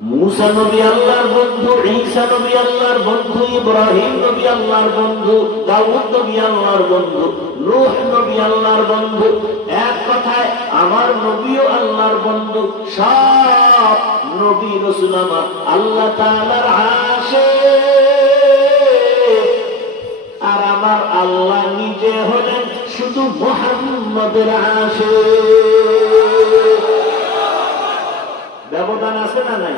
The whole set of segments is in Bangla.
মুসা নবী আল্লাহর বন্ধু, ঈসা নবী আল্লাহর বন্ধু, ইব্রাহিম নবী আল্লাহর বন্ধু, দাউদ নবী আল্লাহর বন্ধু, নূহ নবী আল্লাহর বন্ধু। এক কথায়, আমার নবীও আল্লাহর বন্ধু। সব নবী রসুল আমার আল্লাহ তাআলার আশিক আর আমার আল্লাহ নিজে হলেন শুধু মোহাম্মদের আসে ব্যবধান আছে না নাই?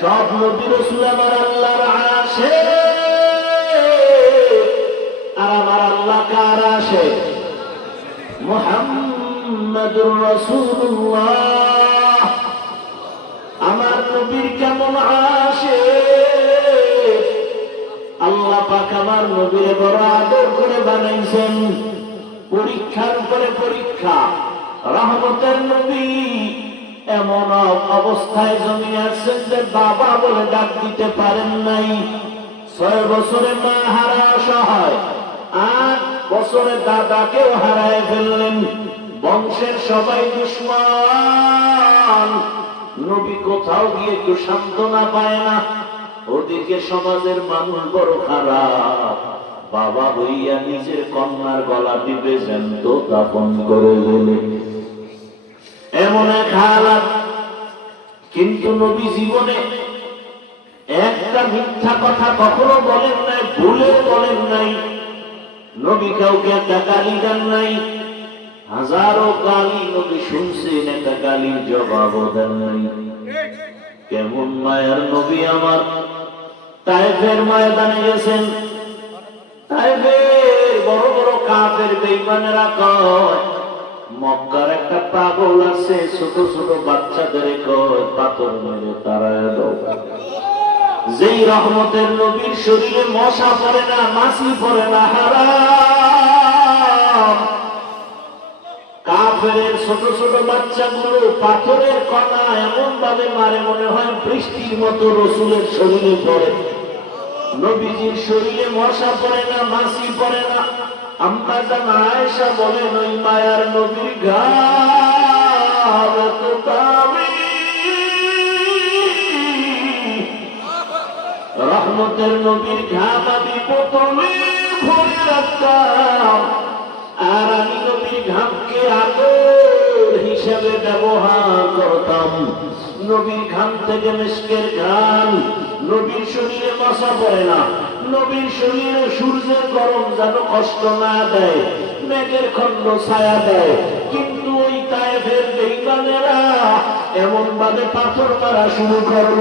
সব নবী রসুল আমার আল্লাহর আসে আর আমার আল্লাহ কার আসে মোহাম্মদুর রসুল্লাহ আমার নবীর কেমন আসে আল্লাহ পাক আমার নবীর বড় আদর করে বানাইছেন। পরীক্ষার উপরে পরীক্ষা। রহমতের নবী। এমন অবস্থায় জমি আসছেন যে বাবা বলে ডাক দিতে পারেন নাই। ছয় বছরে মা হারা অসহায়, আট বছরে দাদাকেও হারায় ফেললেন। বংশের সবাই দুশ্মন। নবী কোথাও গিয়ে একটু সান্ত্বনা পায় না। ওদিকে সমাজের মানুষ বড় খারাপ। বাবা হইয়া নিজের কন্যার গলা টিপে জ্যান্ত দাপন করে দিলে। এমন এক কিন্তু নবী জীবনে একটা মিথ্যা কথা কখনো বলেন নাই, ভুলে বলেন নাই। নবী কাউকে একটা গালি দেন নাই। হাজারো গালি নবী শুনছেন, একটা গালির জবাব দেন নাই। কেমন মায়ের নবী আমার। তাইফের ময়দানে গেছেন। তাইফের বড় বড় কাফের বেইমানেরা কয় মক্কার একটা পাগল আছে, ছোট ছোট বাচ্চাদের পাথর মেরে তারা যেই রহমতের নবীর শরীরে মশা পড়ে না, মাছি পড়ে না, হারাম। কাফের ছোট ছোট বাচ্চাগুলো পাথরের কণা এমন ভাবে মারে মনে হয় বৃষ্টির মতো রসুলের শরীরে পড়ে। নবীজির শরীরে মশা পড়ে না, মাছি পড়ে না। আমরা জান আয়েশা বলেন ওই মায়ার নবীর দামি রহমতের নবীর ঘাম আমি বোতলে ভরে রাখতাম। আর আমি নবীর ঘামকে আদর হিসেবে ব্যবহার করতাম। নবীর ঘাম থেকে মেসকের ঘাম নবীর শরীরে মশা পড়ে না। নবীর শরীরে সূর্যের গরম যেন কষ্ট না দেয়, মেঘের খন্ড ছায়া দেয়। কিন্তু ওই তায়েফের বেইমানেরা এমন ভাবে পাথর মারা শুরু করল।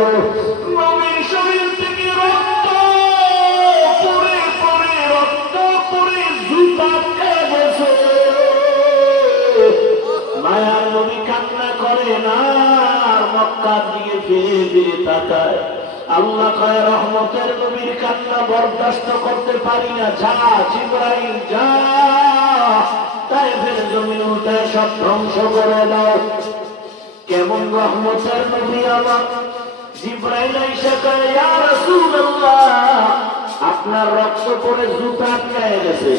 ফিরে তাকায়। আল্লাহ কয় রহমতের নবীর কান্না বরদাস্ত করতে পারি না। যা জিব্রাইল, যা তাই ফের জমিন উঠে সব ধ্বংস করে দাও। কেমন রহমতের নবী আমার? জিব্রাইল এসে কয়, ইয়া রাসূলুল্লাহ আপনার রক্ত পরে জুতা আটকায় গেছে।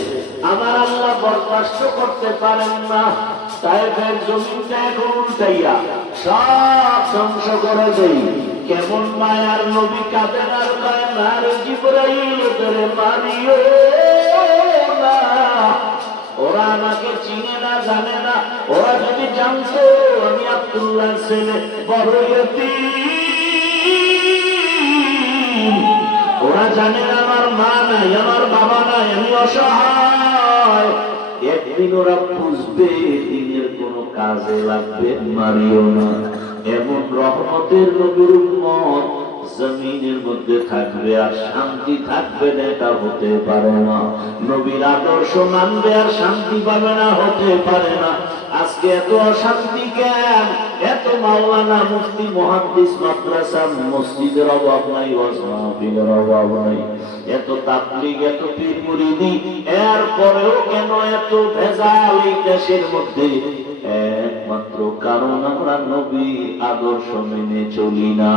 আমার আল্লাহ বরদাস্ত করতে পারেন না। তাই ফের জমিনটা এখন উল্টাইয়া সব ধ্বংস করে দেই। কেমন মায়ার নবী কাঁদেন আর কয় না রে জিব্রাইল তোরে মারিও না। ওরা আমাকে চিনে না, জানে না। ওরা যদি জানতো, আমি আব্দুল্লাহ ছেলে, বড় ওরা জানে আমার মা নাই, আমার বাবা নাই, আমি অসহায়। একদিন ওরা বুঝবে দিনের কোনো কাজে লাগবে মারিও না। এমন রহমতের নবীর উম্মত জমিনের মধ্যে থাকবে আর শান্তি থাকবে না, এটা হতে পারে না। নবীর আদর্শ মানবে আর শান্তি পাবে না, হতে পারে না। আজকে এত অশান্তি জ্ঞান মাওলানা মুফতি মাদ্রাসা, মসজিদের অভাব নাই ওয়াজ অভাব নাই। এত এত কেন এত ভেজাল এই দেশের মধ্যে? একমাত্র কারণ আমরা নবীর আদর্শ মেনে চলি না।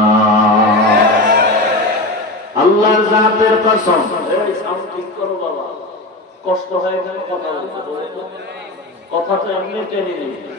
আল্লাহর জাতের কসম। কষ্ট হয় কথা বলতে? বলো তো? কথা তো এমনি টেনে নেই।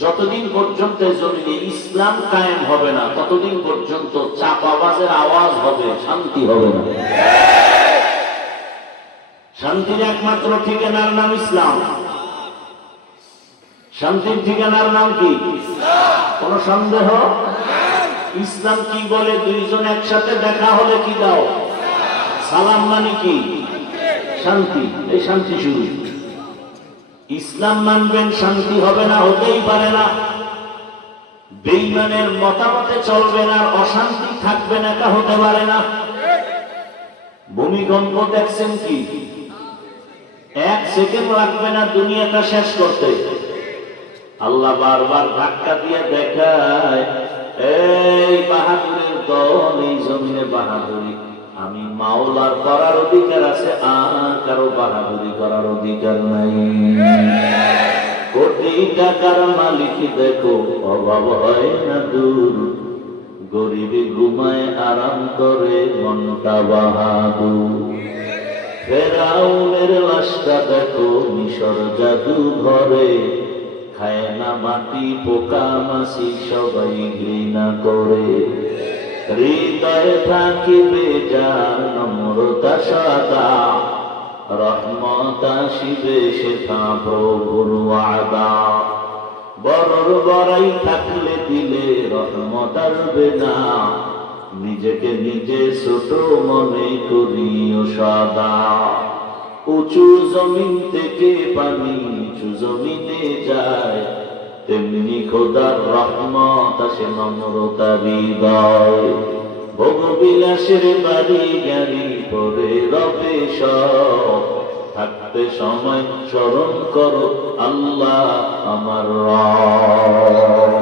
যতদিন পর্যন্ত জমিনে ইসলাম কায়েম হবে না, ততদিন পর্যন্ত চাপাবাজের আওয়াজ হবে, শান্তি হবে না। শান্তির একমাত্র ঠিকানার নাম ইসলাম। শান্তির ঠিকানার নাম কি? কোন সন্দেহ? ইসলাম কি বলে দুইজন একসাথে দেখা হলে কি দাও? সালাম মানে কি? শান্তি। এই শান্তি শুরু। ইসলাম মানবেন, শান্তি হবে না, হতেই পারে না। বেইমানের মতামতে চলবে না অশান্তি থাকবে না, তা হতে পারে না। ভূমিকম্প দেখছেন কি? এক সেকেন্ড লাগবে না দুনিয়াটা শেষ করতে। আল্লাহ বারবার ধাক্কা দিয়ে দেখায়, এই বাহাদুরের দল, এই জমিনে বাহাদুরি আমি মাওলার করার অধিকার আছে, আর কারও বাহাদুরি করার অধিকার নাই। কোটি টাকার মালিক দেখো, অভাব হয় না দূর। গরিবে ঘুমায়, আরাম করে, মনটা বাহাদুর। ফেরাউনের লাশটা দেখো, মিশর জাদু ঘরে। খায় না মাটি, পোকা মাসি সবাই ঘৃণা করে। হৃদয়ে থাকিবে যার নম্রতা সাদা, রহমত আসিবে সেটা প্রভুর ওয়াদা। বড়র বড়াই থাকলে দিলে রহমত আসবে না, নিজেকে নিজে ছোট মনে করিও সদা। উঁচু জমিন থেকে পানি নিচু জমিনে যায় তেমনি খোদার রহমত আসে নম্রতার হৃদয় ভোগবিলাসের বাড়ি গাড়ি পরে রবে সব থাকতে সময় স্মরণ করো আল্লাহ আমার রব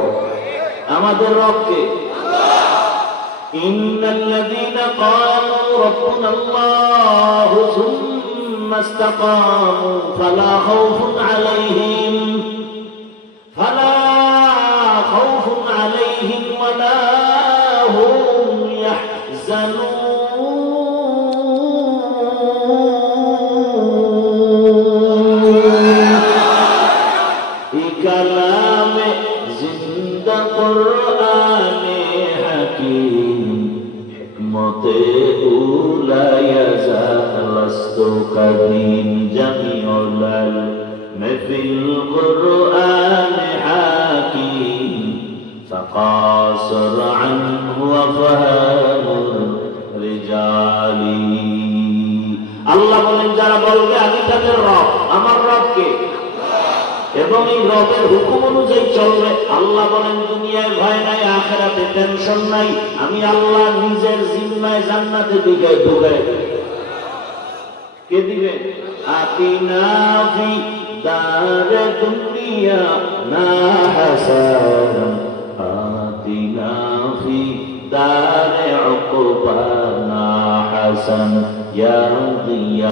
আমাদের রবকে إن الذين قالوا ربنا الله ثم استقاموا فلا خوف عليهم فلا خوف عليهم ولا هم يحزنون كلام زند قرآن حكيم حكمت أولى يزال لست قديم جميع العلم في القرآن فقاصر عنه وفهم الرجال আল্লাহ বলেন যারা বলবে আমি তাদের রব আমার রবকে এবং এই রবের হুকুম অনুযায়ী চলবে আল্লাহ বলেন দুনিয়ায় ভয় নাই আখেরাতে টেনশন নাই আমি আল্লাহ নিজের জিম্মায় জান্নাতে দিকে ঢুকে কে দিবে আতিনা ফি দার দুনিয়া না হাসান আতিনা ফি দার উকবা না হাসান ইয়া